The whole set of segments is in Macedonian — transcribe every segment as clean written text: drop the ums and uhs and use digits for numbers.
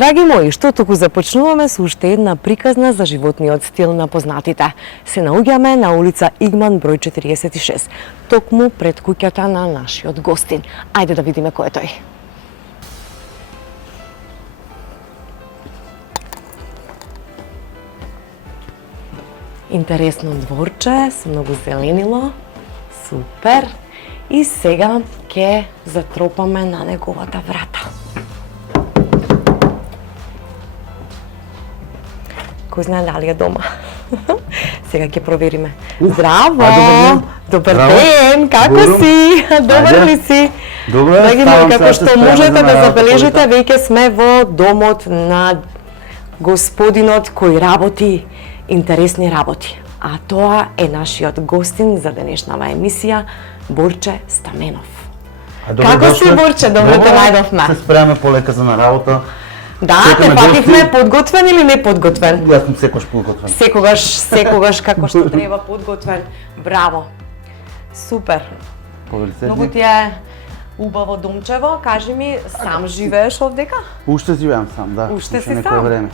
Драги мои, што туку започнуваме со уште една приказна за животниот стил на познатите. Се наоѓаме на улица Игман број 46, токму пред куќата на нашиот гостин. Ајде да видиме кој е тој. Интересно дворче, со многу зеленило. Супер. И сега ќе затропаме на неговата врата. Кој знае дали е дома. Сега ќе провериме. Здраво! Добар ден! Како си? Добар ли си? Добро, драги мои, како што можете да забележите, веќе сме во домот на господинот кој работи интересни работи. А тоа е нашиот гостин за денешнава емисија, Борче Стаменов. Како си, Борче? Добро те најдовме. Се спреме полека за на работа. Да, те фативме подготвен или не подготвен? Јас сум секогаш подготвен. Секогаш како што треба подготвен. Браво. Супер. Многу ти е убаво домчево. Кажи ми, сам живееш овдека? Уште живеам сам, да. Уште си некое сам? време.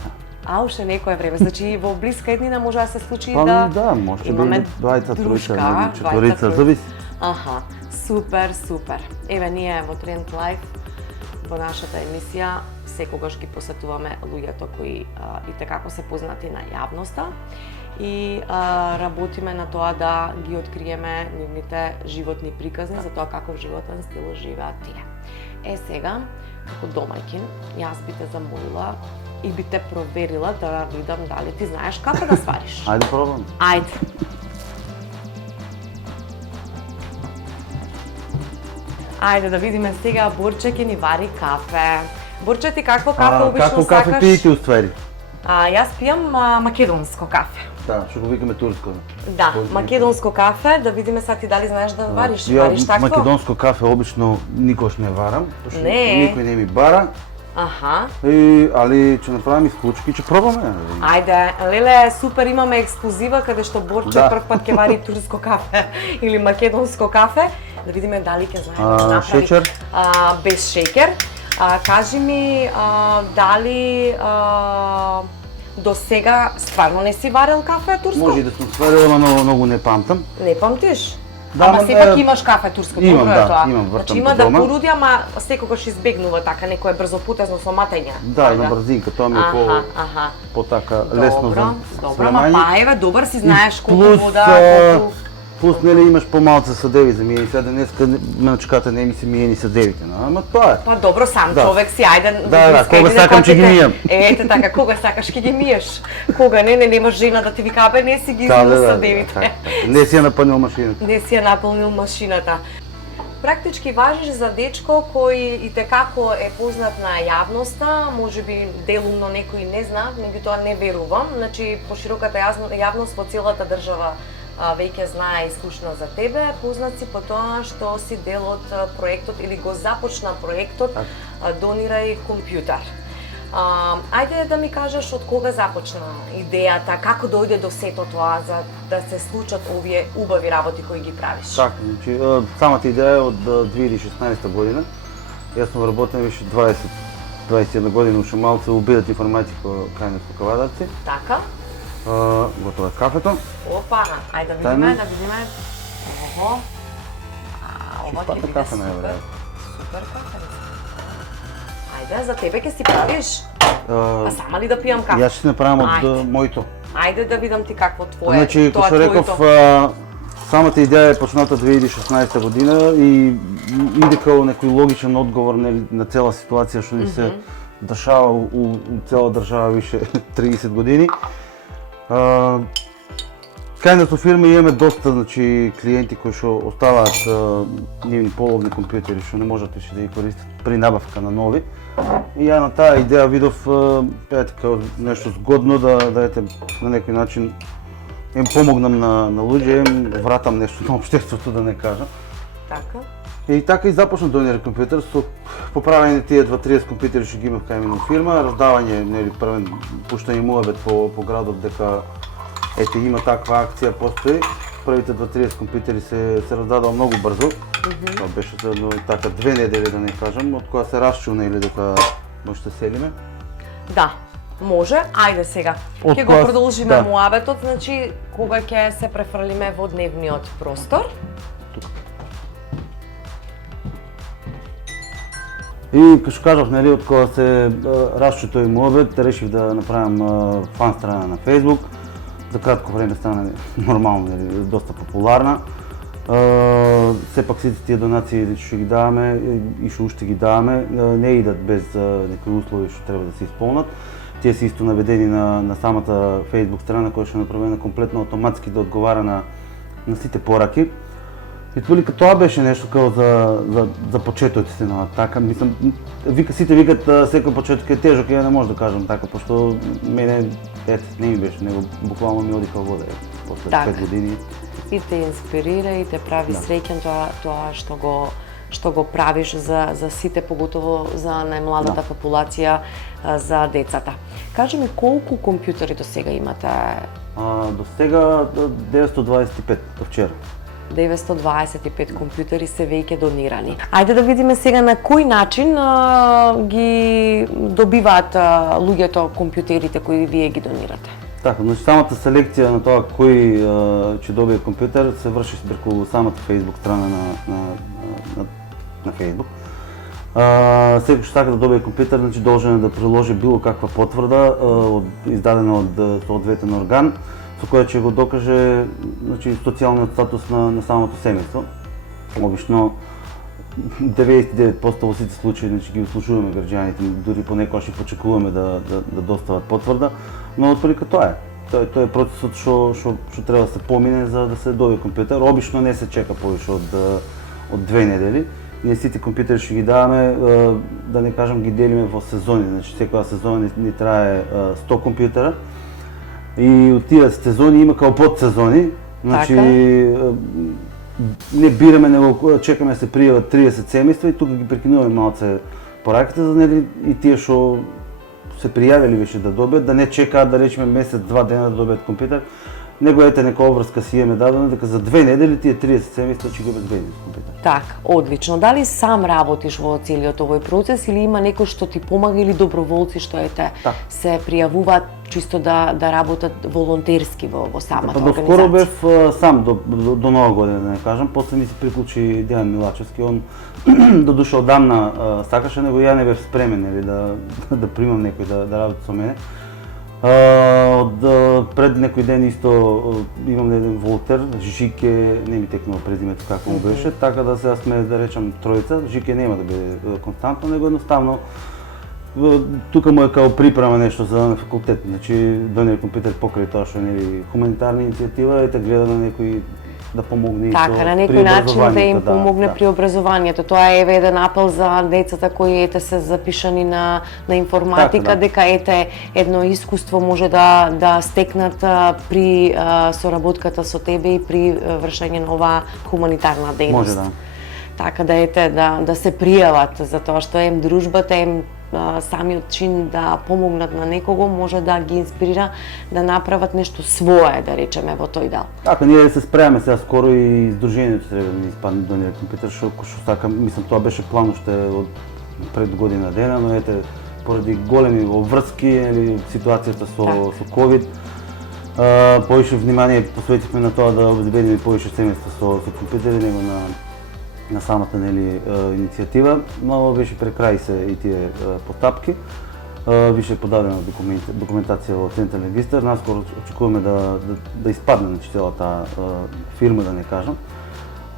Уште некое време. Значи во блиска еднина може да се случи Да, може би имаме двајца, дружка, тројца, четворица, зависи. Аха, супер. Еве ние во Тренд Лайф во нашата емисија секогаш ги посетуваме луѓето кои и tekako се познати на јавноста и работиме на тоа да ги откриеме нивните животни приказни за тоа каков животен стил живеат тие. Сега, како домаќин, јас би те замолила и би те проверила да видам дали ти знаеш кафе да свариш. Ајде пробам. Ајде. Ајде да видиме сега, Борче ќе ни вари кафе. Борче, ти какво кафе обично Какво сакаш? кафе пиете уствари? Јас пијам македонско кафе. Да, што го викаме турско. Да, македонско кафе, да видиме сега ти дали знаеш да вариш. Вариш такво? Македонско кафе обично никош не варам, пошто Не. никој не ми бара. Аха. Али ќе направиме исклучки, ќе пробаме. Ајде, леле, супер, имаме ексклузива каде што Борче Да. прв пат ќе вари турско кафе или македонско кафе. Да видиме дали ќе знае да го направи. Шеќер? Без шеќер. Кажи ми, дали до сега стварно не си варил кафе турско? Може и да сум сварил, ама многу не памтам. Не памтиш? Да, Ама ама сепак да, имаш кафе турско, имам, добро е да, тоа. имам, вртам Значи по има да дома. поруди, ама секогаш избегнува така некое брзопутезно сламатење. Да, на брзинка, тоа ми е по така лесно за Добро, ама па еве, добар си знаеш колку плюс, вода, колку... Плюс нели имаш помалку садеви за миени, сега денеска мачката не ми се миени садевите, ама тоа е. Па добро, сам Да. човек си, ајде... Да, кога сакам ќе ги мијам. Ете така, кога сакаш ќе ги миеш. Кога не немаш жена да ти вика, бе, не си ги измил садевите. така. Не си ја напълнил машината. Не си ја наполнил машината. Практички важиш за дечко кој и tekako е познат на јавноста, можеби делумно некои не знаат, меѓутоа не верувам. Значи, по широката јавност во целата држава веќе знае и слушна за тебе, познат си по тоа што си дел од проектот или го започна проектот Донирај компјутер. Ајде да ми кажеш од кога започна идејата, како дојде до сето тоа за да се случат овие убави работи кои ги правиш? Така, значи, самата идеја е од 2016 година. Јас сум работен више 21 година, уште малце убедат информатика кај нас во Кавадарци. Така? Готово е кафето. Опа, ајде да видиме. Ого. Ова ќе биде кафе супер. најверојатно. Супер кафе. Ајде, за тебе ќе си правиш? А сама ли да пијам кафе? Јас ќе направам од Ајде. моето. Ајде да видам ти какво твое. Значи, тоа како што реков, твоето. самата идеја е почната 2016 година и иде као некој логичен одговор на цела ситуација што ни се дешава у цела држава више 30 години. Кај нас во фирма имаме доста клиенти кои што оставаат нивни половни компјутери што не можат више да ги користат при набавка на нови. И ја на таа идеја видов како нешто згодно да ете на некој начин им помогнам на луѓе, им вратам нешто на општеството да не кажам. Така. И така и започна Донирај компјутер со поправење тие 20-30 компјутери што ги имав кај мене фирма, раздавање нели првен пуштање муабет по градот дека ете има таква акција постои. Првите 20-30 компјутери се раздадоа многу брзо. Тоа беше за така 2 недели да не кажам, од која се расчуна или дека може да селиме. Да, може. Ајде сега. Од Ќе го кога- продолжиме да. муабетот, значи кога ќе се префрлиме во дневниот простор. И како што кажав, нели, од кога се расчу тој муабет, решив да направам фан страна на Facebook. За кратко време стана нормално, нели, доста популарна. Сепак сите тие донации што ги даваме и што уште ги даваме не идат без некои услови што треба да се исполнат. Тие се исто наведени на самата Facebook страна која што е направена комплетно автоматски да одговара на сите пораки. И толика тоа беше нешто као за почетоците на така, мислам, сите викат секој почеток е тежок, ја не можам да кажам така, пошто мене не ми беше, него буквално ми одиха вода после 5 години. И те инспирира и те прави среќен тоа што го правиш за сите, поготово за најмладата популација, за децата. Кажи ми колку компјутери до сега имате? До сега 925 до вчера. 925 компјутери се веќе донирани. Ајде да видиме сега на кој начин ги добиваат луѓето компјутерите кои вие ги донирате. Така, значи самата селекција на тоа кој ќе добие компјутер се врши преку самата Facebook страна на Facebook. Секој што сака да добие компјутер, значи должен е да приложи било каква потврда издадена од соодветен орган, со која ќе го докаже, значи, социјалниот статус на самото семејство. Обично 99% во сите случаи, значи, ги услушуваме граѓаните, дури понекогаш и почекуваме да достават потврда, но отприлика тоа е. Тоа е процесот што треба да се помине за да се добие компјутер. Обично не се чека повише од 2 недели. Ние сите компјутери што ги даваме, да не кажам, ги делиме во сезони, значи секоја сезона ни трае 100 компјутера. И од тие сезони има као подсезони, значи не бираме, него чекаме да се пријават 30 семејства и тука ги прекинуваме малце пораките за нели и тие што се пријавили више да добијат, да не чекаат да речеме месец-два дена да добијат компјутер, него ете нека обврска си имаме дадена дека за 2 недели тие 30 семејства ќе ги обезбедиме компјутер. Така, одлично. Дали сам работиш во целиот овој процес или има некој што ти помага или доброволци што се пријавуваат чисто да работат волонтерски во самата организација? Доскоро бев сам до Нова година, да не кажам, после ми се приклучи Дејан Милачевски, он додуша одамна сакаше, него ја не бев спремен нели да примам некој да работи со мене. Пред некој ден исто имам еден волонтер, Жике, не ми текнува презимето како му беше, така да сега сме да речам тројца. Жике нема да биде константно, него едноставно тука му е као припрема нешто за факултет, значи доние компјутер покрај тоа што е хуманитарна иницијатива и те гледа на некој да помогне така, на некој начин да им помогне при образованието. Тоа е еден апел за децата кои се запишани на информатика, така, дека едно искуство може да стекнат при соработката со тебе и при вршење на оваа хуманитарна дејност. Може Така да се пријават за тоа што е дружбата, самиот чин да помогнат на некого може да ги инспирира да направат нешто свое, да речеме, во тој дел. Така, ние се спремаме сега скоро и Сдруженијето треба да ни испадне до ние компјутер, што сакам, мислам тоа беше план уште од пред година дена, но ете поради големи обврски или ситуацијата со ковид, повише внимание посветивме на тоа да обезбедиме повише семејства со компјутери него на самата иницијатива, но беше прекрај се и тие постапки. Беше подадена документација во Централен регистар, наскоро очекуваме да испадне на целата фирма, да не кажам.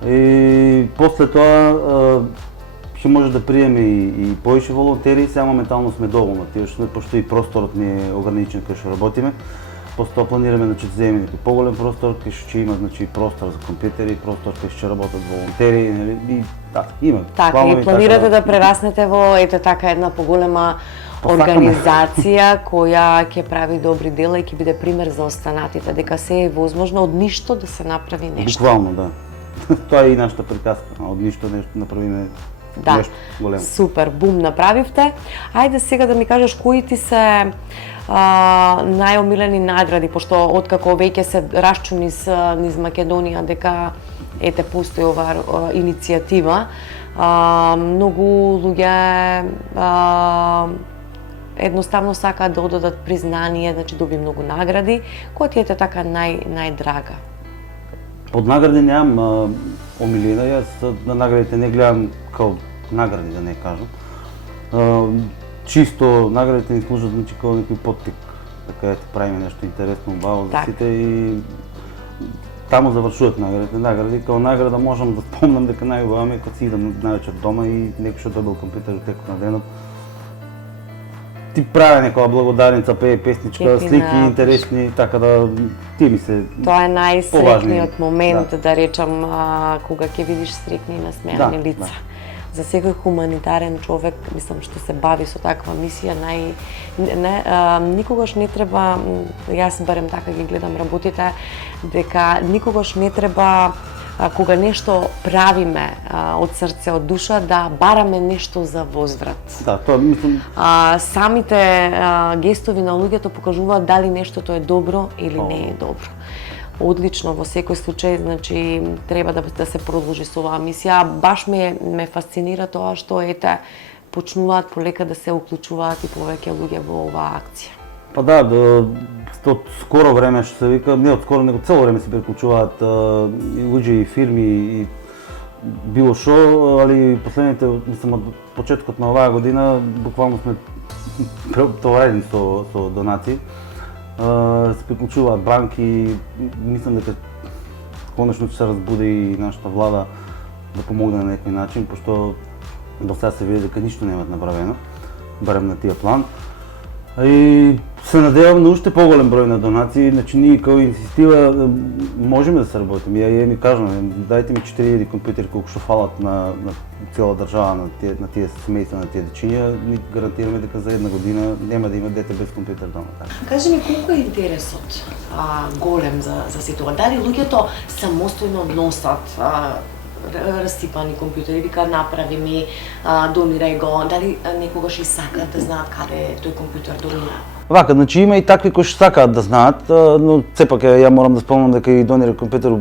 И после тоа ќе може да приеме и повеќе волонтери, сега моментално сме доволни, пошто и просторот ни е ограничен кај што работиме. После тоа планираме да земеме некој поголем простор, кај што ќе има простор за компјутери, простор кај што ќе работат волонтери, и има. Така, и планирате да прераснете во така една поголема организација која ќе прави добри дела и ќе биде пример за останатите, дека се е возможно од ништо да се направи нешто. Буквално, да. Тоа е и нашата приказка, од ништо нешто направиме нешто големо. Супер, бум направивте. Ајде сега да ми кажеш кои ти се најомилени награди, пошто откако веќе се расчу низ Македонија дека постои оваа иницијатива, многу луѓе едноставно сакаат да одадат признание, значи доби многу награди. Која ти е така најдрага? Под награди нямам омилина, јас на наградите не гледам као награди, да не кажам. Чисто наградите ни служат, значи, као некој поттик, така да правиме нешто интересно, убаво за сите и таму завршуваат наградите. Награди, као награда можам да спомнам дека најубава ми кога си идам највечер дома и некој што добил компјутер во текот на денот. Ти прави некоја благодарница, пее песничка, слики интересни, така да тие ми се Тоа е најсреќниот момент, да. да речам, кога ќе видиш среќни и насмеани лица. За секој хуманитарен човек, мислам, што се бави со таква мисија, никогаш не треба, јас барем така ги гледам работите, дека никогаш не треба, кога нешто правиме од срце, од душа, да бараме нешто за возврат. Да, тоа мислам. Самите гестови на луѓето покажуваат дали нештото е добро или не е добро. Одлично, во секој случај, значи, треба да се продолжи со оваа мисија. Баш ме фасцинира тоа што почнуваат полека да се уклучуваат и повеќе луѓе во оваа акција. Па да, од скоро време што се вика, не од скоро, него цело време се приклучуваат и луѓе и фирми и било шо, али последните, мислам, од почеткот на оваа година, буквално сме претоварени со донации. Се приклучуваат банки, мислам дека конечно ќе се разбуди и нашата влада да помогне на некој начин, пошто до сега се види дека ништо немаат направено, барем на тие план. И се надевам на уште поголем број на донации, значи ние као инсистива можеме да се работиме. Ја ми кажаме, дајте ми 4000 компјутери колку што фалат на цела држава, на тие семејства, на тие дечиња, ни гарантираме дека за една година нема да има дете без компјутер дома. Кажи ми, колку е интересот голем за сите тоа? Дали луѓето самостојно носат расипани компјутери, викаат направи ми, донирај го, дали некогаш и сакаат да знаат каде тој компјутер донира? Вака, значи има и такви кои што сакаат да знаат, но сепак ја морам да спомнам дека и донира компјутер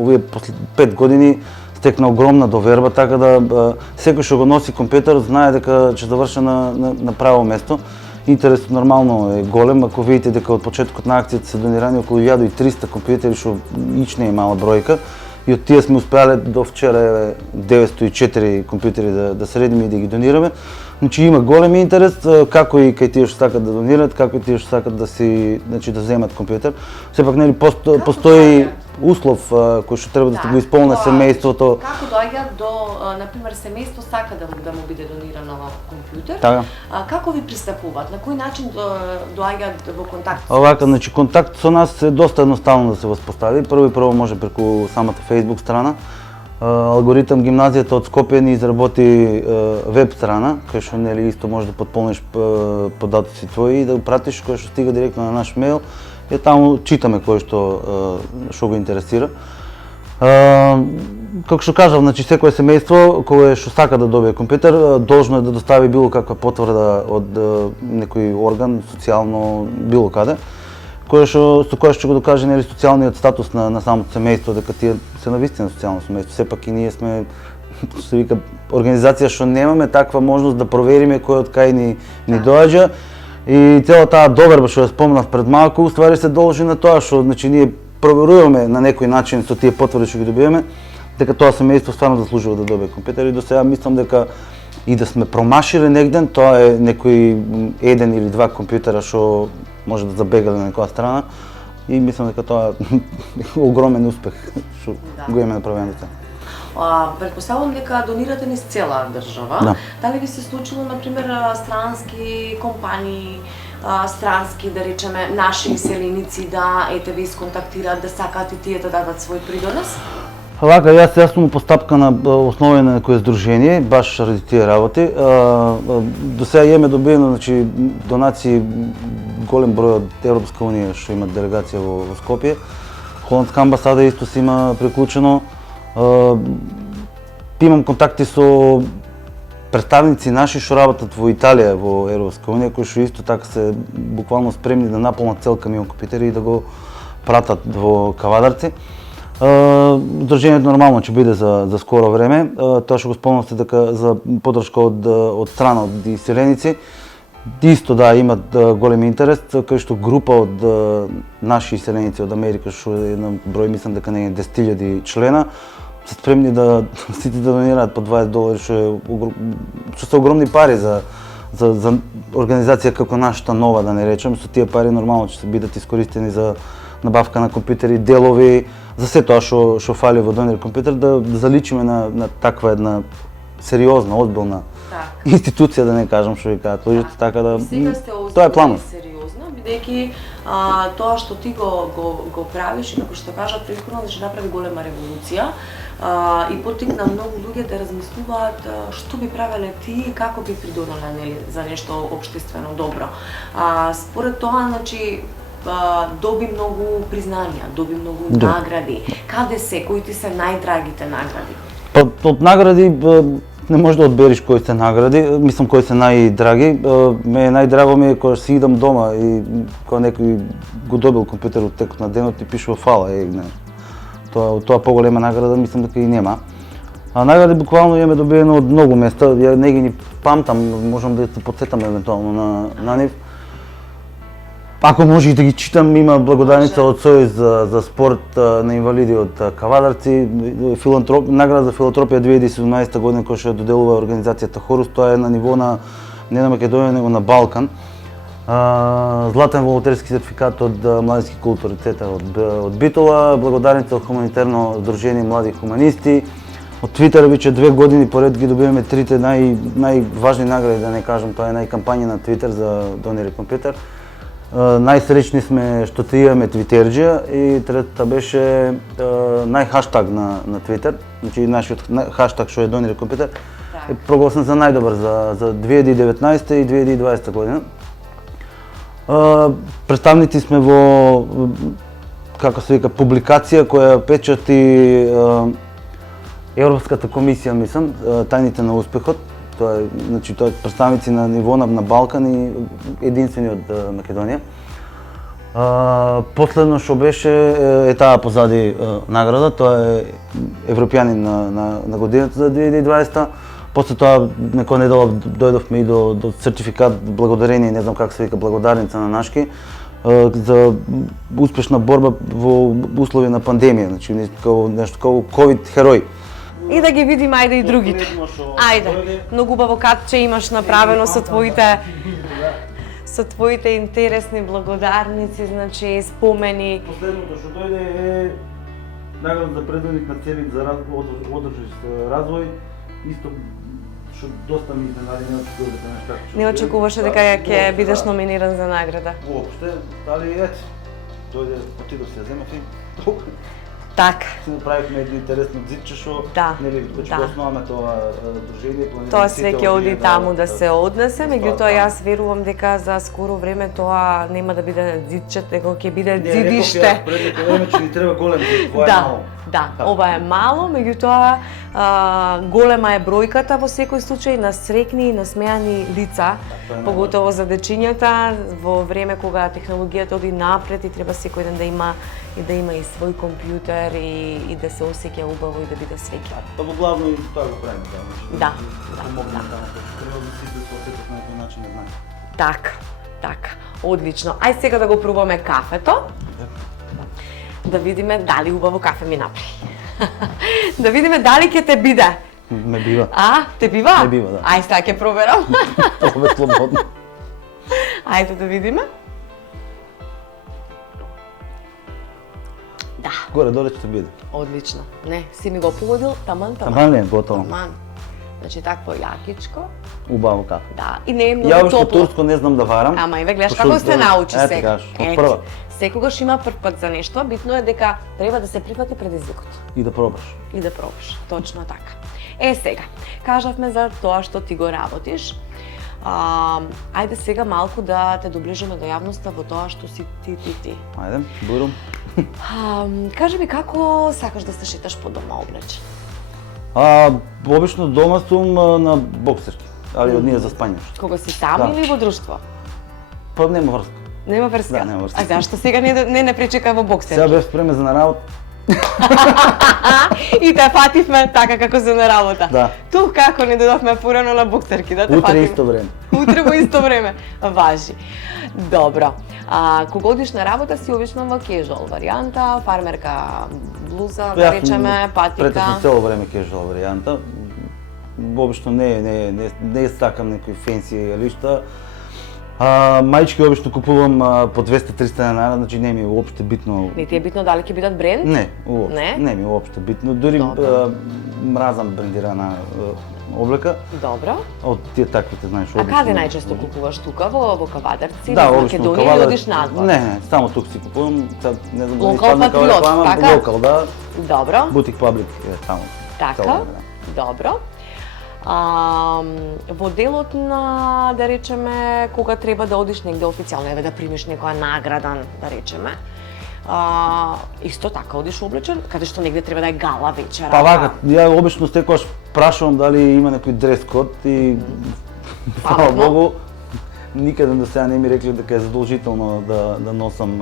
овие после 5 години стекна огромна доверба, така да секој што го носи компјутер знае дека ќе заврши на право место. Интересот нормално е голем, ако видите дека од почетокот на акцијата се донирани околу 1300 компјутери, што ич не е мала бројка. И од тие сме успеале до вчера 904 компјутери да средиме и да ги донираме. Значи има голем интерес, како и кај тие што сакат да донират, како и тие што сакат да да земат компјутер. Сепак нели постои услов кој што треба да го исполни семејството. Како доаѓа до, например, семејство сака да му биде донирано компјутер? Така. Како ви пристапуваат? На кој начин доаѓаат во контакт? Овака, значи контакт со нас е доста едноставно да се воспостави. Прво може преку самата Facebook страна. Алгоритам гимназијата од Скопје ни изработи веб страна, кај што нели исто можеш да потполниш податоци твои и да го пратиш, кој што стига директно на наш мејл. И таму читаме кој што го интересира. Како што кажав, значи секое семејство кое што сака да добие компјутер должно е да достави било каква потврда од некој орган, социјално било каде, со која што го докаже нели социјалниот статус на самото семејство, дека тие се навистина социјално семејство. Сепак и ние сме се вика организација што немаме таква можност да провериме кој од кај ни доаѓа. И цела таа доверба што ја спомнав пред малку, уствари се должи на тоа што значи ние проверуваме на некој начин со тие потврди што ги добиваме, дека тоа семејство стварно заслужува да добие компјутер и до сега мислам дека и да сме промашиле негден, тоа е некој еден или два компјутера што може да забегале на некоја страна и мислам дека тоа е огромен успех што го имаме направено. Предпоставувам дека донирате низ цела држава. Да. Дали ви се случило, например, странски компании, странски, да речеме, наши селеници да ви сконтактираат, да сакаат и тие да дадат свој придонес? Вака, јас сум постапка на основа на некој здружение, баш ради тие работи. До сега имаме добиено значи донации голем број од Европска унија што имат делегација во Скопје. Холандска амбасада исто се има приклучено. Имам контакти со представници наши што работат во Италија, во Европска унија, кои што исто така се буквално спремни да наполнат цел камион компјутери и да го пратат во Кавадарци. Здружението нормално ќе биде за скоро време. Тоа што го спомнавте дека за поддршка од страна од селеници. Исто да, имат голем интерес, кај што група од наши иселеници од Америка, што е на број, мислам дека не е 10.000 члена, се спремни да сите да донираат по $20, што се огромни пари за организација како нашата нова, да не речем. Со тие пари нормално ќе се бидат искористени за набавка на компјутери, делови, за се тоа што фали во Донер компјутер, да заличиме на таква една сериозна, одбилна институција, да не кажам што ви кажат луѓето, така да тоа е планот. Сериозно, бидејќи тоа што ти го правиш и како што кажат претходно, да ќе направи голема револуција и поттикна многу луѓе да размислуваат што би правеле ти и како би придонеле, нели, за нешто општествено добро. Според тоа, значи, доби многу признанија, доби многу награди. Каде се, кои ти се најдрагите награди? Па од награди не можеш да одбериш кои се награди, мислам кои се најдраги. Најдраго ми е кога си идам дома и кога некој го добил компјутер од текот на денот и пишува фала. Тоа поголема награда мислам дека и нема. А награди буквално имаме добиено од многу места, ја не ги ни памтам, можам да се потсетам евентуално на нив. Ако може и да ги читам, има благодарница од Сојуз за спорт на инвалиди од Кавадарци, награда за филантропија 2017 година која што доделува организацијата Хорус, тоа е на ниво на не на Македонија, него на Балкан. Златен волонтерски сертификат од Младински културни центар од Битола, благодарница од Хуманитарно здружение Млади хуманисти. Од Твитер веќе 2 години поред ги добиваме трите најважни награди, да не кажам, тоа е најкампања на Твитер за Донери компјутер. Најсречни сме што ти имаме твитерџија и третата беше најхаштаг на Твитер, значи нашиот хаштаг што е Донери компјутер е прогласен за најдобар за 2019 и 2020 година. Представници сме во, како се вика, публикација која печати Европската комисија, мислам, тајните на успехот. Тоа е представници на ниво на Балкан и единствени од Македонија. Последно што беше е таа позади награда, тоа е европјанин на годината за 2020. После тоа некоја недела дојдовме и до сертификат благодарение, не знам како се вика, благодарница на Нашки за успешна борба во услови на пандемија, значи нешто како ковид херој. И да ги видиме, ајде и другите. Ајде, многу убаво катче имаш направено со твоите интересни благодарници, значи спомени. Последното што дојде е награда за предводник на цели за одржив развој, исто што доста ми изненади, не очекував дека нешто така. Не очекуваше дека ќе бидеш номиниран за награда. Уопште, дали ете, дојде, отидов се, земав и Така. Си направивме едно интересно дзидче што нели веќе го основаме тоа дружение, планираме. Тоа све ќе оди таму да се однесе, меѓутоа јас верувам дека за скоро време тоа нема да биде дзидче, него ќе биде дзидиште. Пред некој време ќе ни треба голем дзид, ова е мало. Да, ова е мало, меѓутоа голема е бројката во секој случај на срекни и насмеани лица, поготово за дечињата во време кога технологијата оди напред и треба секој ден да има и свој компјутер и да се осеќа убаво и да биде среќен. Па во главно и тоа го правиме, да. Така, одлично. Ај сега да го пробаме кафето. Да видиме дали убаво кафе ми направи. Да видиме дали ќе те биде. Ме бива. Те бива? Ме бива, да. Ај сега ќе проверам. Пробе слободно. Ајде да видиме. Да. Горе доле ќе биде. Одлично. Не, си ми го погодил таман. Таман ли е, готово. Таман. Значи такво јакичко. Убаво кафе. Да, и не е многу топло. топло. Ја уште турско не знам да варам. Ама и гледаш како се научи сега. Прва. Секогаш има прв пат за нешто, битно е дека треба да се прифати предизвикот. И да пробаш. Точно така. Сега, кажавме за тоа што ти го работиш. Ајде сега малку да те доближиме до јавноста во тоа што си ти. Ајде, бурум. Кажи ми како сакаш да се шеташ по дома облечен? Обично дома сум на боксерки, али од ние за спање. Кога си сам или во друштво? Па нема врска. Нема врска? Да, нема врска. А зашто сега не пречека во боксерки? Сега бев спремен за на работа. И те фативме така како се на работа. Да. Тук како не додовме порано на буксерки, да те Утре фатиме. исто време. Утре во исто време. Важи. Добро. Кога одиш на работа си обично во кежуал варијанта, фармерка блуза, да речеме, патика. Претежно цело време кежуал варијанта. Обично не сакам некои фенси јалишта. Мајчки обично купувам по 200-300 денари, значи не ми е уопште битно. Не ти е битно дали ќе бидат бренд? Не, уопште. Не ми е уопште битно. Дури мразам брендирана облека. Добро. Од тие таквите, знаеш, А обично. каде најчесто купуваш тука во Кавадарци, Да, во обично Македонија или одиш надвор? Не, само тук си купувам. Сад не знам дали Локал падна како патриот, реклама, така? локал, да. Добро. Бутик паблик е таму. Така, Цело време, да. добро. Во делот на, да речеме, кога треба да одиш негде официјално, еве да примиш некоја награда, да речеме, исто така одиш облечен, каде што негде треба да е гала вечера. Па вака, ја обично секогаш прашувам дали има некој дрес код и фала Паметно. Богу, никаде до сега не ми рекле дека е задолжително да носам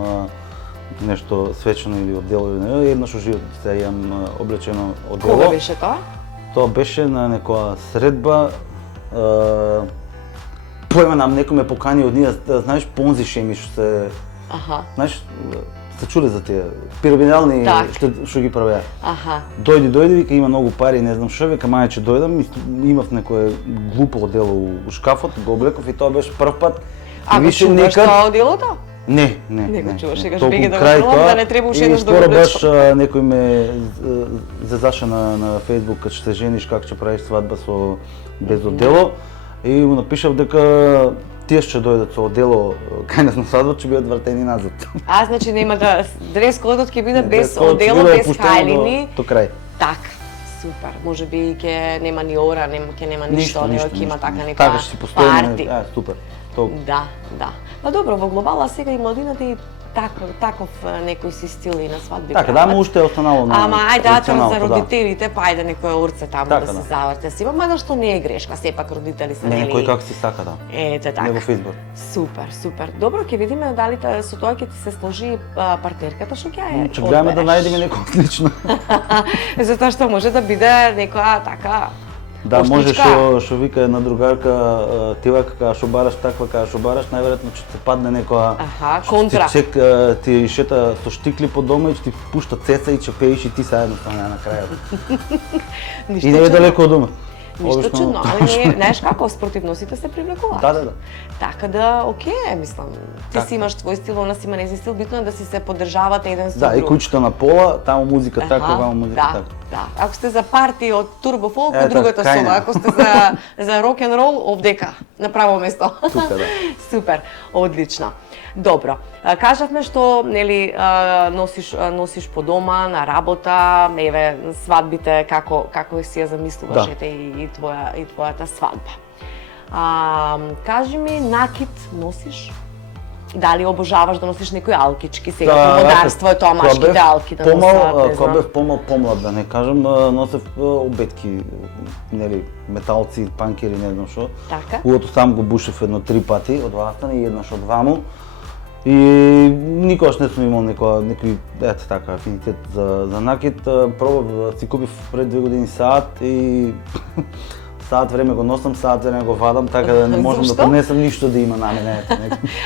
нешто свечено или одело или не. Еднаш во животот сега имам облечено одело. Кога беше тоа? Тоа беше на некоја средба. Појменам, некој ме покани од ние, знаеш, понзи шеми што се... Аха, Знаеш, се чуле за тие пирамидални Так. што ги правеа. аха. Дојди, вика, има многу пари, не знам што, вика, мајче дојдам, имав некое глупо одело у шкафот, го облеков и тоа беше прв пат. А го чуваш тоа оделото? Не. Не го чуваш, сега Толку беги да го крај пробам, тоа, да не треба уште еднаш да го И скоро баш облечам. некој ме зазаша на Facebook, кога ќе се жениш, как ќе правиш свадба со без одело. И му напишав дека тие ќе дојдат со одело кај нас на свадба, ќе бидат вратени назад. Значи нема да дрес кодот ќе биде без Дрес кодот ќе одело, биде без пуштено хајлини. до крај. Така, супер. Може би ќе нема ни ора, ќе нема ништо, него ќе има така некоја Така ќе си постои. парти. Супер. Толку. Да. Па добро, во глобала сега и младината и таков некој си стил и на свадби. Така, да, прават. ама уште е останало на Ама ајде за традиционалното, да. родителите, па ајде некој орце таму Така, да се да. заврте си. Мада што не е грешка, сепак родители се Не, нели. кој как си сака, да. Ете така. Негов избор. Супер. Добро, ќе видиме дали со тоа ќе ти се сложи партнерката што ќе ја Ќе гледаме да одбереш. најдеме некој отлично. Затоа што може да биде некоја така Да, може поштичка. што вика една другарка, ти кога што бараш таква, кога што бараш, најверојатно ќе те падне некоја Аха, што контра. ти шета со штикли по дома и ќе ти пушта цеца и ќе пееш и ти заедно со неа на крајот. Ништо И не е чудно. далеко од дома. Ништо Обично- чудно, али не, знаеш како, спротивносите се привлекуваат. Да. Така да, окей, мислам. Ти Така. си имаш твој стил, она си има незин стил, битно е да си се поддржавате еден со Да, и друг. куќата на пола, таму музика така, Аха, ваму музика да, така. да. Ако сте за парти од турбо фолк, Ето, од другата кај соба. не. Ако сте за рок н рол, овдека, на право место. Тука, да. Супер, одлично. Добро. Кажавме што нели носиш по дома, на работа, еве свадбите како си ја замислуваш Да. ете и твојата свадба. Кажи ми, накид носиш? Дали обожаваш да носиш некои алкички сега во модарство е тоа машките алки да носат, Кога бев помлад, да не кажам, носев обетки, нели, металци, панкери, не знам што. Така? Кугото сам го бушев едно 3 пати од вастан и еднаш од ваму. И никогаш не сум имал некој така афинитет за накид. Пробав да си купив пред 2 години саат и саат време го носам, саат време го вадам, така да не можам да Зашто? поднесам ништо да има на мене.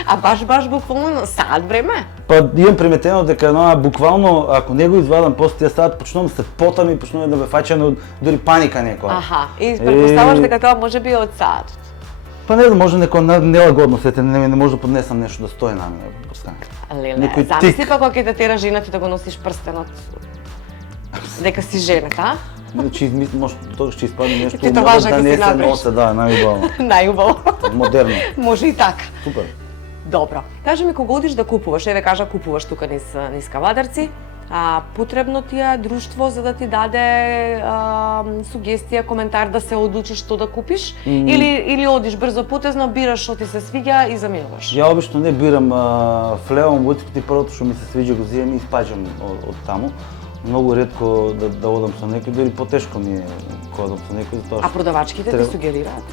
А баш буквално саат време? Па имам приметено дека буквално ако не го извадам после тие саат почнувам се потам и почнувам да ме фаќа дури паника некоја. Аха, и претпоставаш дека тоа може би од саатот. Па не знам, може некоја нелагодно сете, не може да поднесам нешто да стои на мене. Леле, Некој замисли тик. па кога ќе те тера жена ти да го носиш прстенот. Дека си жената, а? Значи може тогаш ќе испадне нешто Ти тоа важно да ќе не си се направиш. носе, да, најубаво. Најубаво. Модерно. Може и така. Супер. Добро. Кажи ми кога одиш да купуваш, еве кажа купуваш тука низ Кавадарци, потребно ти е друштво за да ти даде сугестија, коментар да се одлучиш што да купиш или одиш брзо потезно, бираш што ти се свиѓа и заминуваш? Ја обично не бирам, влевам во бутикот и првото што ми се свиѓа го зијам и испаѓам од таму. Многу ретко да одам со некој, дури потешко ми е кога одам со некој, затоа А продавачките ти сугерираат?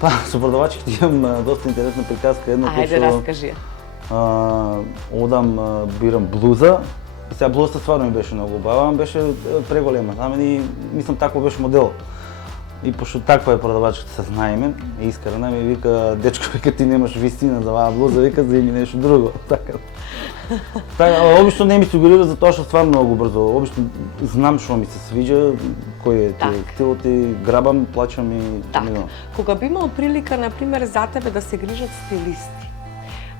Па, со продавачките имам доста интересна приказка, едно Ајде, раскажи ја. одам, бирам блуза Сега блузата стварно ми беше много убава, беше преголема. И мислам такво беше модел. И пошто таква е продавачката се знае име, искрена ми вика, дечко, вика ти немаш вистина за оваа блуза, вика за или нешто друго. Така, обично не ми сугерира за тоа што стварно многу брзо. Обично знам што ми се свиѓа, кој е тие стилот и грабам, плачам и така. Кога би имал прилика, например, за тебе да се грижат стилисти,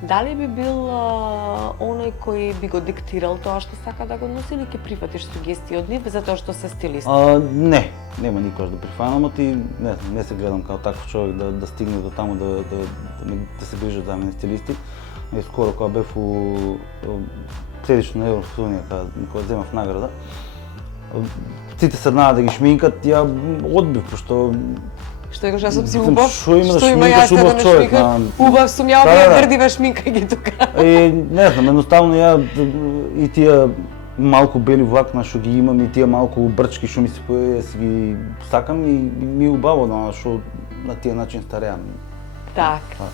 дали би бил оној кој би го диктирал тоа што сака да го носи или ќе прифатиш сугестии од нив затоа што се стилисти? Не, нема никош да прифанам, а ти не се гледам као таков човек да стигне до таму да се грижат за мене стилисти. И скоро кога бев следично на Европска унија, кога земав награда, сите седнаа да ги шминкат, ја одбив, пошто Што кажа, сум си убав? Што има јас да ме шминкам? Убав сум, ја овие грдива шминка ги тука. Не знам, едноставно ја и тие малку бели влакна што ги имам и тие малку брчки што ми се појавија, си ги сакам и ми е убаво што на тие начин стареам. Така.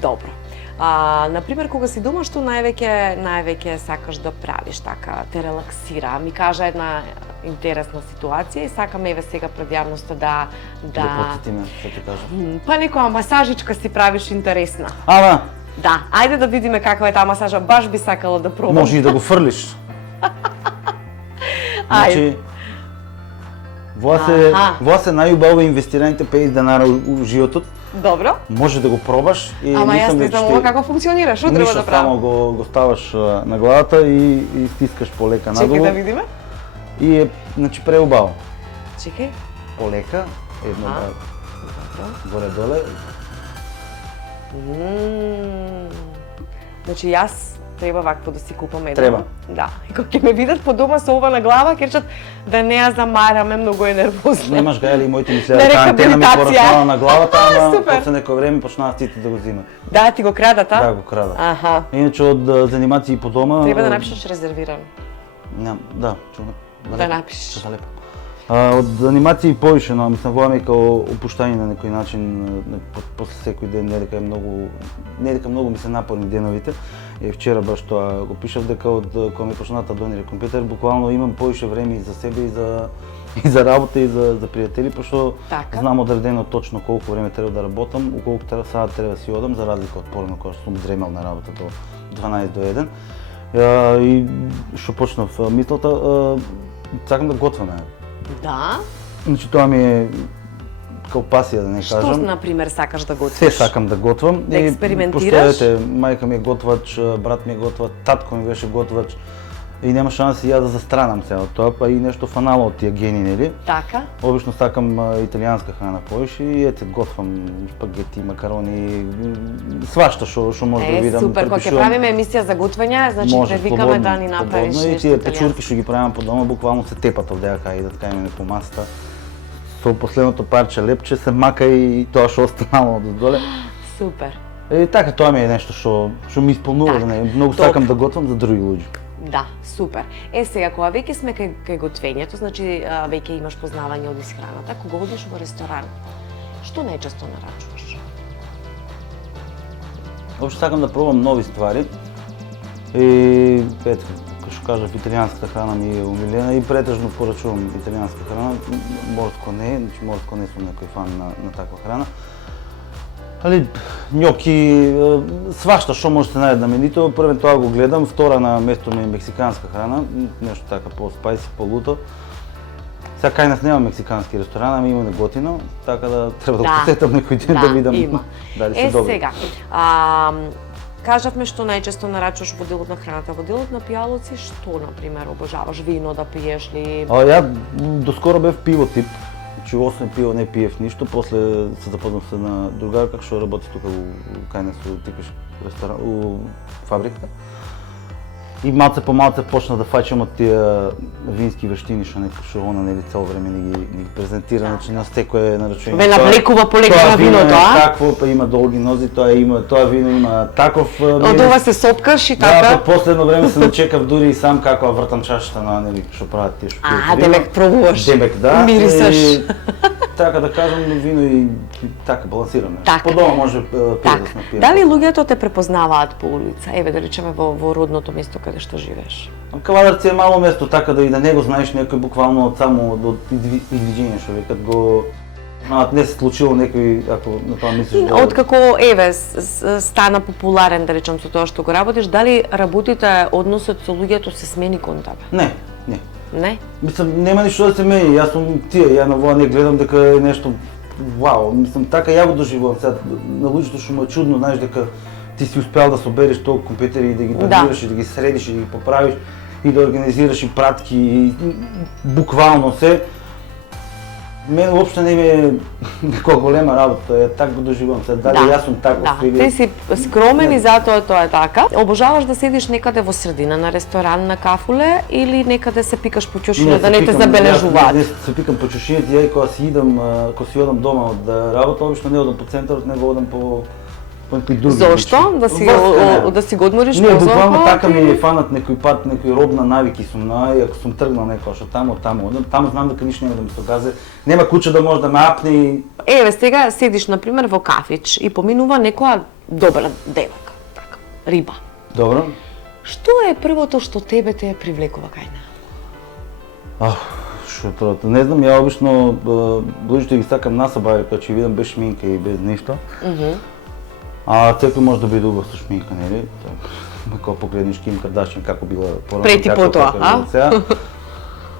Добро. Например, кога си дома, што највеќе сакаш да правиш, така, те релаксира? Ми кажа една интересна ситуација и сакам еве сега пред јавноста да потсети ме, што ти кажа. Па некоја масажичка си правиш интересна. Да, ајде да видиме каква е таа масажа, баш би сакала да пробам. може и да го фрлиш. Значи, во се најубаво инвестираните 50 денара у животот. Добро. Може да го пробаш и ама јас не знам ова како функционира, што треба да правам? Само го ставаш на главата и стискаш полека надолу. Чекај да видиме. И е, значи, преубаво. Чекај. Полека, едно горе-доле. Значи јас треба вакво да си купам едно. Треба. Да. И кога ќе ме видат по дома со ова на глава, ќе речат да не ја замараме, многу е нервозна. Немаш га или моите мислеа дека антена ми пораснала на главата, ама после некој време почнаа сите да го взимат. Да, ти го крадат, а? Да, го крадат. Иначе од занимации по дома треба да напишеш резервирано. Да, да напишеш. Што лепо. Од анимации повише, но мислам во Америка опуштање на некој начин после секој ден, не дека многу ми се напорни деновите. И вчера баш тоа го пишав дека од кога ми почна да донира компјутер, буквално имам повише време и за себе и за работа и за пријатели, пошто знам одредено точно колку време треба да работам, у колку саат треба да си одам, за разлика од порано кога сум дремал на работа до 12 до 1. И што почнав мислата, сакам да готвам. Да? Значи тоа ми е као пасија, да не кажам. Што, например, сакаш да готвиш? Се сакам да готвам. Да експериментираш? Пошто мајка ми е готвач, брат ми е готвач, татко ми беше готвач и нема шанси ја да застранам се од тоа, па и нешто фанало од тие гени, нели? Така. Обично сакам италијанска храна повише и готвам спагети, макарони, свашта што може да видам. Супер, кога ќе правиме емисија за готвење, значи те викаме да ни направиш нешто. И тие печурки што ги правам по дома буквално се тепат овдека и да ткајме по масата. Со последното парче лепче се мака и тоа што останало од доле. Супер. И така, тоа ми е нешто што ми исполнува, многу сакам да готвам за други луѓе. Да, супер. Сега, кога веќе сме кај готвењето, значи веќе имаш познавање од исхраната, кога одиш во ресторан, што најчесто нарачуваш? Обично сакам да пробам нови ствари. И што кажав, италијанската храна ми е умилена и претежно порачувам италијанска храна. Морско не, значи морско не сум некој фан на таква храна. Али њоки, свашта што може да се најде на менито, првен тоа го гледам, втора на место ми е мексиканска храна, нешто така по-спајси, по-луто. Сега кај нас нема мексикански ресторан, ама има неготино, така да треба да посетам некој ден да видам дали се добри. Сега, кажавме што најчесто нарачуваш во делот на храната, во делот на пијалоци, што, например, обожаваш? Вино да пиеш ли? Ја доскоро бев пиво тип. Значи, освен пиво не пиев ништо, после се запознав се на другарка што работи тука кај нас у типиш ресторан, у фабриката. И малце по малце почна да фаќам од тие вински вештини што она нели цело време ни ги презентира, значи на секое нарачување. Ве навлекува полека на виното, а? Такво, па има долги нози, тоа вино има таков мирис. Од ова се сопкаш и така. Да, по последно време се начекав дури и сам како вртам чашата на нели што прават тие шпилтери. Демек пробуваш. Демек да. Мирисаш. така да кажам, но вино и така балансирано. Така. По дома може пиво да Така. се напием. Дали луѓето те препознаваат по улица? Еве да речеме во родното место каде што живееш. Кавадарци е мало место, така да и да не го знаеш некој буквално од само до извиđenje што викат го. Не се случило некој, ако на тоа мислиш да... Откако еве стана популарен, да речем, со тоа што го работиш, дали работите, односот со луѓето се смени кон тебе? Не. Не? Мислам, нема ништо да се мени, јас сум тие, ја на воа не гледам дека е нешто вау, мислам, така ја го доживувам сега, на луѓето што му е чудно, знаеш дека ти си успеал да собереш толку компјутери и да ги базираш и да ги средиш и да ги поправиш и да организираш и пратки и буквално се. Мен уопште не ми е некоја голема работа, така го доживувам сега, дали јас сум таков или... Ти си скромен и затоа тоа е така. Обожаваш да седиш некаде во средина на ресторан, на кафуле или некаде се пикаш по ќошина да не те забележуваат? Не се пикам по ќошините, ја и кога си одам дома од работа, обично не одам по центарот, него одам по некои други. Зошто? Да си го одмориш Не, позорно? буквално така ми е фанат некој пат, некој роб на навики сум на, и ако сум тргнал некоја што таму одам, таму знам дека ништо нема да ми се оказе. Нема куче да може да ме апне и... Еве, сега седиш, например, во кафич и поминува некоја добра девојка, така, риба. Добро. Што е првото што тебе те привлекува кај неа? Што е првото? Не знам, ја обично луѓето ги сакам насабаје, кога ќе видам без шминка и без ништо. А секој може да биде убав со шминка, нели? Кога погледнеш Ким Кардашијан како била порано, Пред и по тоа, сега.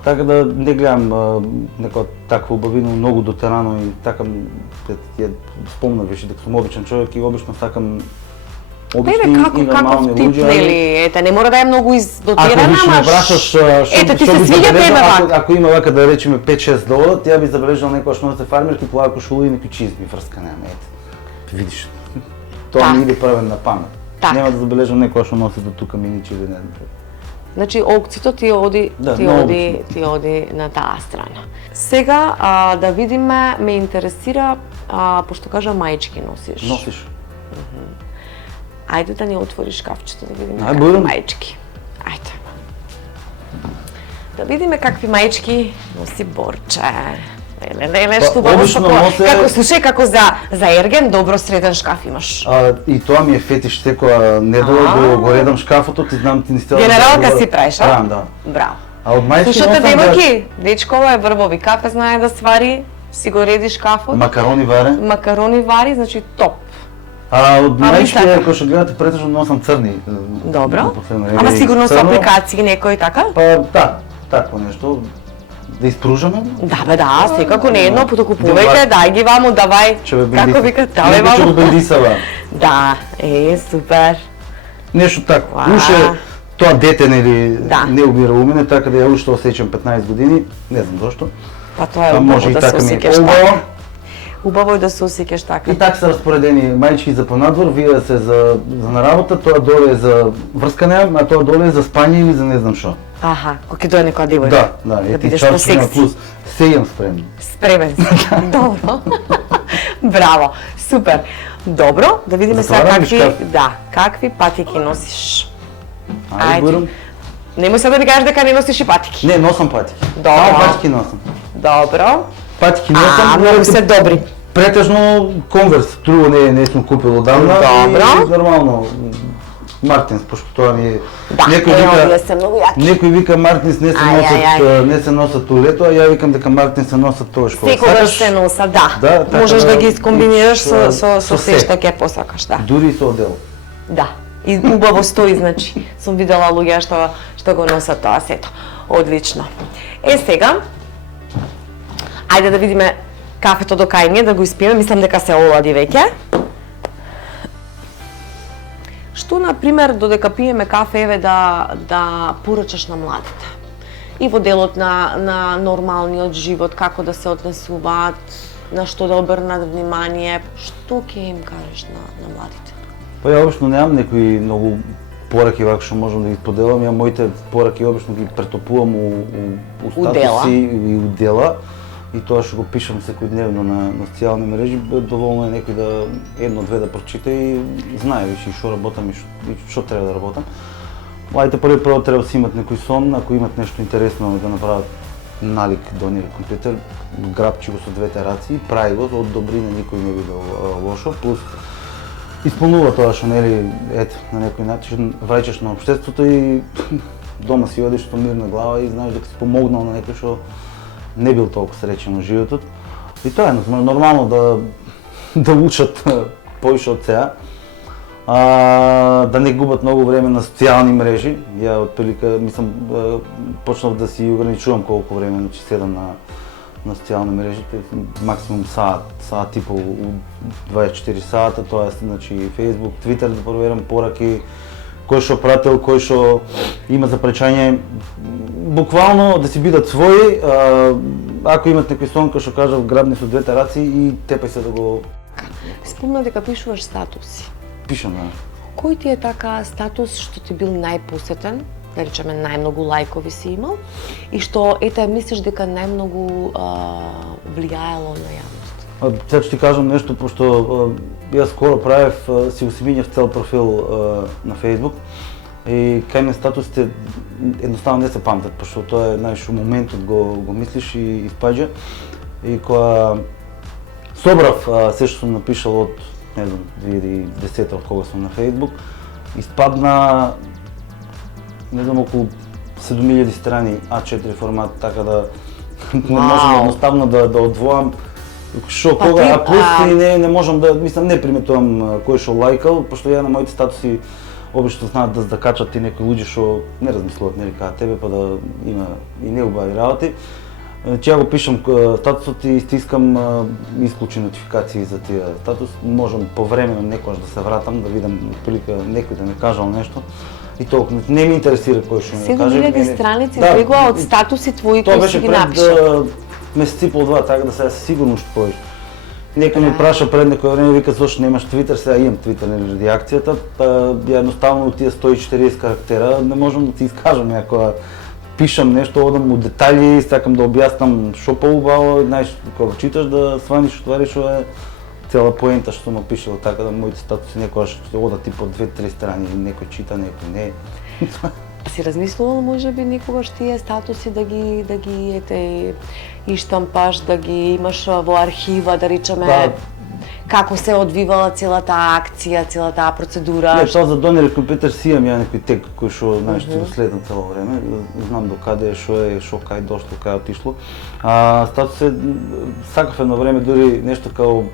Така да не гледам некоја таква убавина многу дотерано и така ја спомнав веќе дека сум обичен човек и обично сакам обични и нормални каков тип, луѓе. нели? Ете, не мора да е многу издотерана, Ако више ме прашаш ете, ти што се би свиѓа тебе забележал, вака. ако има вака да речеме 5-6 долара, ја би забележал некоја што носи фармерки, плава кошула и некој чизми врскане, ете. Видиш. Тоа ми иде правен на памет. Нема да забележам некоја што носи до тука миничи или не знам. Значи, аукцито ти оди на таа страна. Сега, да видиме, ме интересира, пошто кажа маички носиш. Носиш. Ајде да ни отвориш шкафчето да видиме Ај, какви будем. маички. Ајде. Да видиме какви маички носи Борче. Леле, што убаво обично што носе- како слушај, како за ерген добро среден шкаф имаш. И тоа ми е фетиш секоја недела го редам шкафото, ти знам ти не сте... Генералка си правиш, а? Правам, да. Браво. А од мајчки Слушате, носам девојки, дечкова е врбови кафе, знае да свари, си го реди шкафот. макарони варе. Макарони вари, значи топ. А од мајчки, така. ако што гледате, претежно носам црни. Добро. Последно, Ама или сигурно со црно. апликации некој така? Па да, такво нешто. Да испружаме. Да бе, да, секако не едно, потоку Добар. повеќе, дај ги ваму, давај. Како викат, давај Ќе го ваму. бендисава. Да, супер. Нешто такво. Уа. Уше тоа дете нели Да. не умира у мене, така да ја уште осеќам 15 години, не знам зошто. Па тоа е А може убаво и да се така ми е осеќаш убаво. така. Убаво е да се осеќаш така. И така се распоредени мајчки за понадвор, вие се за на работа, тоа доле е за врскане, а тоа доле е за спање или за не знам што. Аха, кога ќе дое некоја девојка. Да, да, да ети бидеш чарчина по-секси. плюс. Се имам спремен. Спремен си. Добро. Браво. Супер. Добро, да видиме сега Затварам ли какви, шкаф? да, какви патики носиш. Ајде, бурам. Немој сега да ми кажеш дека не носиш и патики. Не, носам патики. Добро. Само патики носам. Добро. Патики носам. Многу се добри. Претежно конверс, друго не сум купил одамна. Добро. И нормално Мартинс, пошто тоа ми е... Да, Некој овие се многу јаки. Некој вика Мартинс не се носат у лето, а ја викам дека Мартинс се носат тоа што Секогаш се носа, да. Да, така Можеш да, да ги скомбинираш со со се се. што ќе посакаш, да. дури и со одел. Да. И убаво стои, значи. Сум видела луѓе што го носат тоа сето. Одлично. Сега, ајде да видиме кафето до кај ние, да го испиеме. Мислам дека се олади веќе. Што, например, додека пиеме кафе, еве да порачаш на младите? И во делот на нормалниот живот, како да се однесуваат, на што да обрнат внимание, што ќе им кажеш на младите? Па ја обично немам некои многу пораки вака што можам да ги поделам, ја моите пораки обично ги претопувам у дела. статуси и у дела. И тоа што го пишам секојдневно на социјални мрежи, доволно е некој да едно-две да прочита и знае више што работам и што треба да работам. Младите прво треба да си имат некој сон, ако имат нешто интересно да направат налик донира компјутер, грабчи го со двете раци, прави го, од добрина никој не видел лошо, плюс исполнува тоа што нели ето на некој начин враќаш на општеството и дома си одиш со мирна глава и знаеш дека си помогнал на некој што не бил толку среќен во животот. И тоа е нормално да учат повише од сега. Да не губат многу време на социјални мрежи. Ја отприлика мислам почнав да си ограничувам колку време значи седам на социјални мрежи, максимум саат и пол, 24 сата, тоа е значи Facebook, Twitter да проверам пораки, кој што пратил, кој што има за пречање, буквално да си бидат своји, ако имат некој сон кој што кажав грабни со двете раци и тепај се да го Спомна дека пишуваш статуси. пишам, да. Кој ти е така статус што ти бил најпосетен, да речеме најмногу лајкови си имал и што мислиш дека најмногу влијаело на јавност? Сега ќе ти кажам нешто, пошто јас скоро правев, си го сменив цел профил на Facebook и кај ме статусите едноставно не се памтат, пошто тоа е, знаеш, моментот го мислиш и испаѓа. И кога собрав се што сум напишал од, не знам, 2010 од кога сум на Facebook, испадна, не знам, околу 7000 страни А4 формат, така да не можам едноставно да одвоам што кога, а плюс и не можам да, мислам, не приметувам кој што лајкал, пошто ја на моите статуси обично знаат да закачат и некои луѓе што не размислуваат нели како тебе, па да има и неубави работи. Ја го пишам статусот и стискам исклучи нотификации за тие статус. Можам повремено некогаш да се вратам, да видам прилика некој да ми кажал нешто. И толку не ме интересира кој што ми каже. 7000 страници излегува од статуси твои кои си ги напишал. Тоа беше пред месец и пол два, така да сега сигурно што повеќе. Некој ми праша пред некој време, вика зошто немаш Твитер, сега имам Твитер заради акцијата, па ја едноставно од тие 140 карактера не можам да ти искажам ако пишам нешто, одам у детали, сакам да објаснам што поубаво, знаеш, кога читаш да сваниш ствари што е цела поента што сум опишал, така да моите статуси некогаш одат и по 2-3 страни, некој чита, некој не. Си размислувал можеби никогаш тие статуси да ги иштампаш, да ги имаш во архива, да речеме како се одвивала целата акција, целата процедура? Не, тоа за донер компјутер си имам ја некој тек кој што знаеш ти го следам цело време, знам до каде е, што кај дошло, кај отишло. Статус е сакав едно време дури нешто као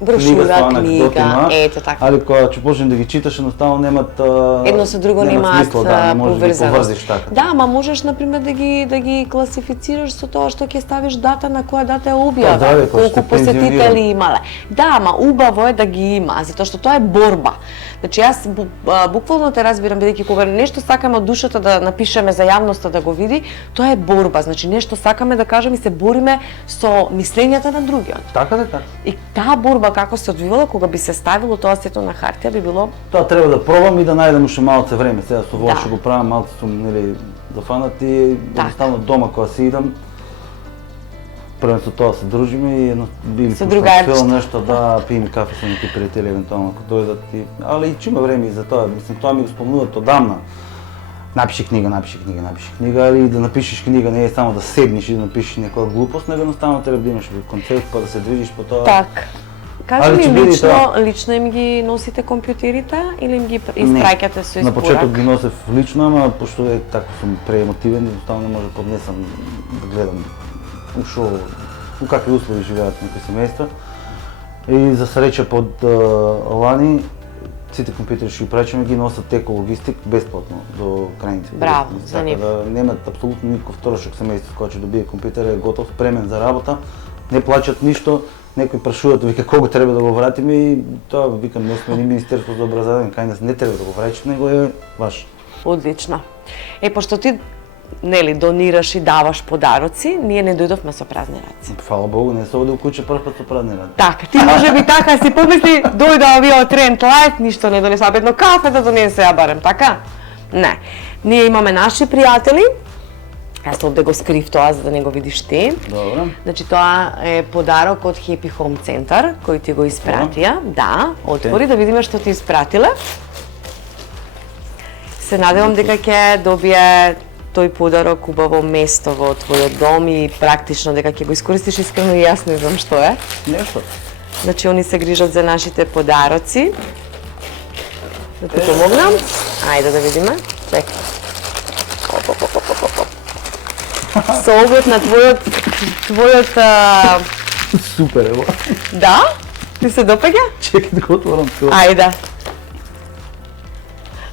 брошура, книга, ето така. Али кога ќе почнеш да ги читаш, едноставно немаат едно со друго немаат поврзаност. Така. Да, ама можеш например да ги класифицираш со тоа што ќе ставиш дата на која дата е објава, колку посетители имале. Да, ама убаво е да ги има, затоа што тоа е борба. Значи јас буквално те разбирам, бидејќи кога нешто сакаме од душата да напишеме за јавноста да го види, тоа е борба. Значи нешто сакаме да кажеме и се бориме со мислењата на другиот. Така да, така. И таа борба како се одвивала кога би се ставило тоа сето на хартија би било. Тоа треба да пробам и да најдам уште малце време. Сега со во што го правам, малце сум нели зафанат и едноставно дома кога си идам првен со тоа се дружиме и били со другарчета нешто да пиеме кафе со некои пријатели евентуално ако дојдат и али и има време и за тоа. Мислам тоа ми го спомнуват одамна. Напиши книга, али да напишеш книга не е само да седнеш и да напишеш некоја глупост, него едноставно треба да имаш концепт па да се движиш по тоа. Така. Кажи ми лично им ги носите компјутерите или им ги испраќате со испорак? На почеток ги носев лично, ама пошто е така сум преемотивен, едноставно не може поднесам да гледам у какви услови живеат некои семејства. И за среќа под лани сите компјутери што ги праќаме ги носат Еко Логистик бесплатно до крајните. Браво, за нив. Да немаат апсолутно никаков трошок семејство кога ќе добие компјутер е готов, спремен за работа, не плаќат ништо. Некои прашуваат, вика, кога треба да го вратиме и тоа, викам, не сме ни Министерство за образование, кај нас не треба да го враќаш, него е ваш. Одлично. Пошто ти, нели, донираш и даваш подароци, ние не дојдовме со празни раце. Фала Богу, не се оди у куќа прв пат со празни раце. Така, ти може би така си помисли, дојде овие од Trend Light, ништо не донесе, едно кафе да донесе ја барем, така? Не. Ние имаме наши пријатели. Јас овде го скрив тоа за да не го видиш ти. Добро. Значи тоа е подарок од Happy Home Center кој ти го испратија. Да, отвори да видиме што ти испратиле. Се надевам дека ќе добие тој подарок убаво место во твојот дом и практично дека ќе го искористиш, искрено и јас не знам што е. Нешто. Значи, они се грижат за нашите подароци. Да ти помогнам? Ајде да видиме. Чекай. Со оглед на твојот Супер, ево. Да? Ти се допаѓа? Чекай да го отворам тоа. Ајде.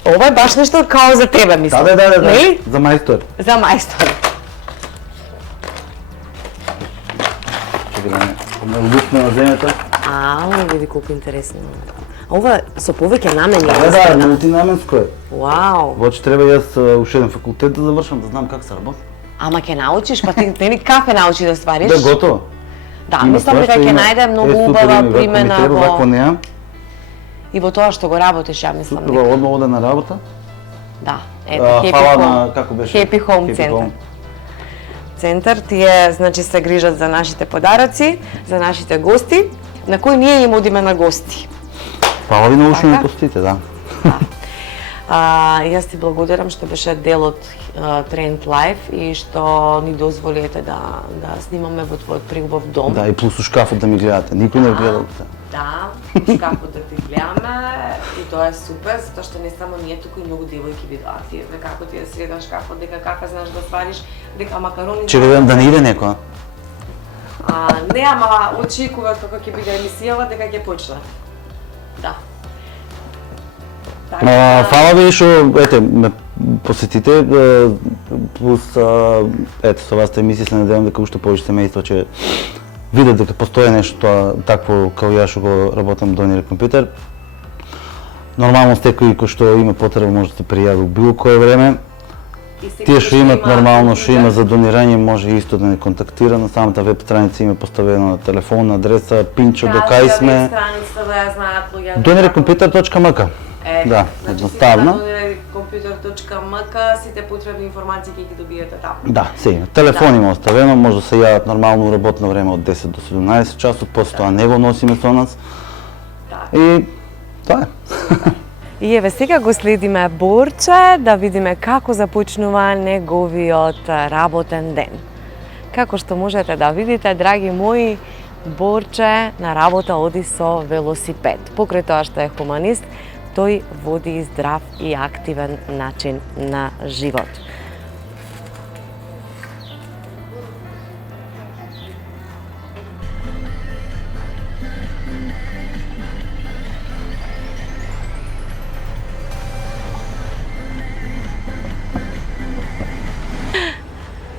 Ова е баш нешто као за тебе, мислам. Да. Нели? За мајстор. За мајстор. Чекай да не лупне на земјата. Види колку интересно. Ова со повеќе намени. Да, мултинаменско е. Вау. Воочи треба јас уште еден факултет да завршам, да знам как се работи. Ама ќе научиш, па ти нели кафе научи да ствариш? Да, готово. Да, мислам дека ќе најде многу убава примена вако неа. и во тоа што го работиш, ја мислам. Супер, одма оде на работа. Да, ето, Фала на, како беше? Happy Home Center. Центар, тие, значи, се грижат за нашите подароци, за нашите гости, на кои ние им одиме на гости. Фала ви на уши на Така? костите, да. Јас ти благодарам што беше дел од Trend Life и што ни дозволите да снимаме во твојот преубав дом. Да, и плюс у шкафот да ми гледате. Никој не гледал. Да, шкафот да ти гледаме и тоа е супер, затоа што не само ние, туку и многу девојки видоа тие како ти е среден шкафот, дека кака знаеш да свариш, дека макарони... Че гледам да не иде некоја. Не, ама очекуваат како ќе биде емисијава, дека ќе почне. Да. Фала ви што ете ме посетите, плюс ете со вас емисија се надевам дека уште повеќе семејства ќе видат дека постои нешто такво као ја што го работам Донир компјутер. Нормално секој кој што има потреба може да се пријави у било кое време. Тие што имат нормално што има за донирање може исто да не контактира, на самата веб страница има поставена телефонна адреса, пинчо до кај сме. Страница да ја знаат луѓето. donircomputer.mk. Да, едноставно. donircomputer.mk сите потребни информации ќе ги добиете таму. Да, сега. Телефон има оставено, може да се јават нормално работно време од 10 до 17 часот, после тоа не го носиме со нас. И тоа е. И еве сега го следиме Борче да видиме како започнува неговиот работен ден. Како што можете да видите, драги мои, Борче на работа оди со велосипед. Покрај тоа што е хуманист, тој води здрав и активен начин на живот.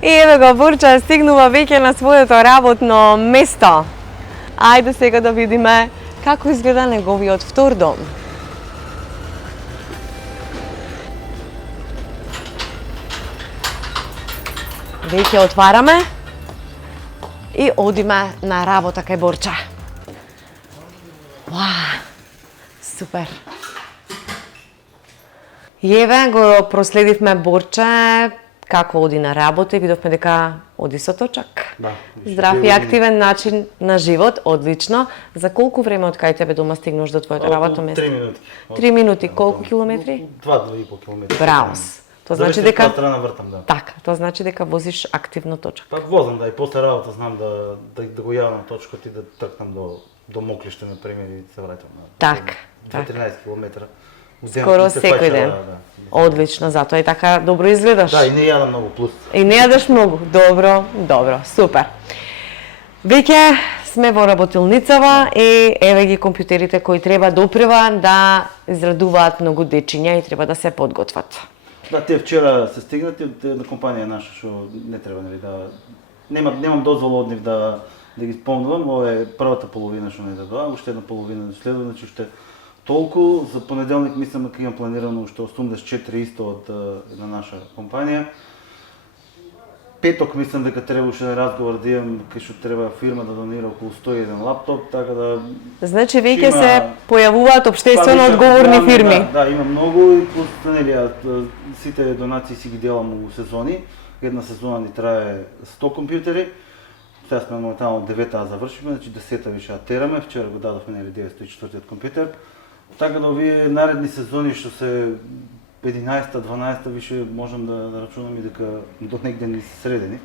И еве го Борче стигнува веќе на своето работно место. Ајде сега да видиме како изгледа неговиот втор дом. Веќе отвараме и одиме на работа кај Борче. Супер. И еве го проследивме Борче како оди на работа и видовме дека оди со точак. Да. Здрав и активен начин на живот, одлично. За колку време од кај тебе дома стигнуваш до твоето работно место? 3 минути. 3 минути, колку километри? 2,5 километри. Браво. Тоа значи дека страна вртам, да. така, тоа значи дека возиш активно точак. Па возам да и после работа знам да го јавам точкот и да тркнам до Моклиште на пример и се враќам на. Така, 13 километра. Скоро секој ден. Одлично, затоа и така добро изгледаш. Да, и не јадам многу плюс. И не јадеш многу. Добро, супер. Веќе сме во работилницава и еве ги компјутерите кои треба допрева да израдуваат многу дечиња и треба да се подготват. Да, те вчера се стигнати од една компанија наша што не треба нели да немам дозвола од нив да ги спомнувам. Ова е првата половина што не дадоа, уште една половина следува, значи уште толку. За понеделник мислам дека имам планирано уште 84 исто од една наша компанија. Петок мислам дека треба уште еден разговор да имам кај што треба фирма да донира околу 101 лаптоп, така да Значи веќе се појавуваат општествено одговорни фирми. Да, има многу и плюс нели сите донации си ги делам у сезони. Една сезона ни трае 100 компјутери. Сега сме моментално 9-та завршиме, значи 10-та више тераме. Вчера го дадовме нели 904-тиот компјутер. Така да овие наредни сезони што се 11-та, 12-та више можам да рачунам и дека до негде ни се средени.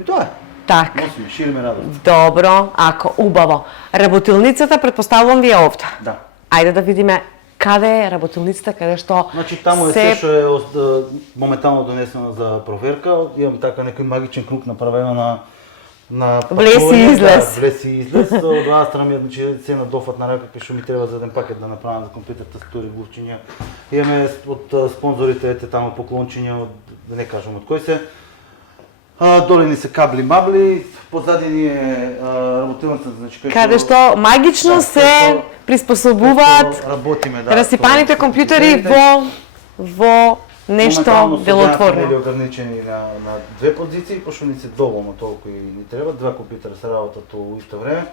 И тоа е. Так. Носиме, шириме радост. Добро, ако убаво. Работилницата претпоставувам ви е овде. Да. Ајде да видиме каде е работилницата, каде што Значи таму е се што е моментално донесено за проверка. Имам така некој магичен круг направено на влез и пакување, излез. Да, влез и излез. Од другата страна ми е значи се на дофат на река што ми треба за еден пакет да направам за компјутер, тастатури, гувчиња. Имаме од спонзорите ете таму поклончиња од да не кажам од кој се. Доле ни се кабли мабли, позади ни е работилницата, значи каде што магично се приспособуваат работиме, да, расипаните тоа, компјутери во нешто делотворно. Моментално ограничени на две позиции, пошто ни се доволно толку и ни треба, два компјутера се работат во исто време.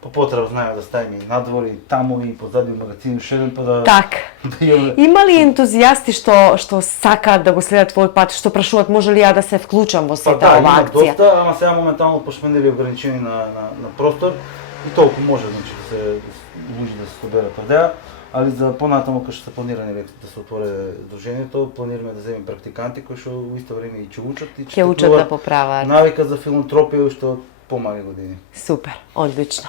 По потреба знаеме да ставиме и надвор, и таму, и позади у магазин, уште еден па да... Так. да имаме... Има ли ентузијасти што сакаат да го следат твојот пат, што прашуваат може ли ја да се вклучам во сета да, оваа има акција? доста, ама сега моментално пошменели ограничени на простор и толку може значи да се луѓе да се соберат овдеа, али за понатаму кога што се планирани веќе да се отвори здруженијето, планираме да земеме практиканти кои што во исто време и ќе учат и Ќе учат да поправаат. навика за филантропија уште од помали години. Супер, одлично.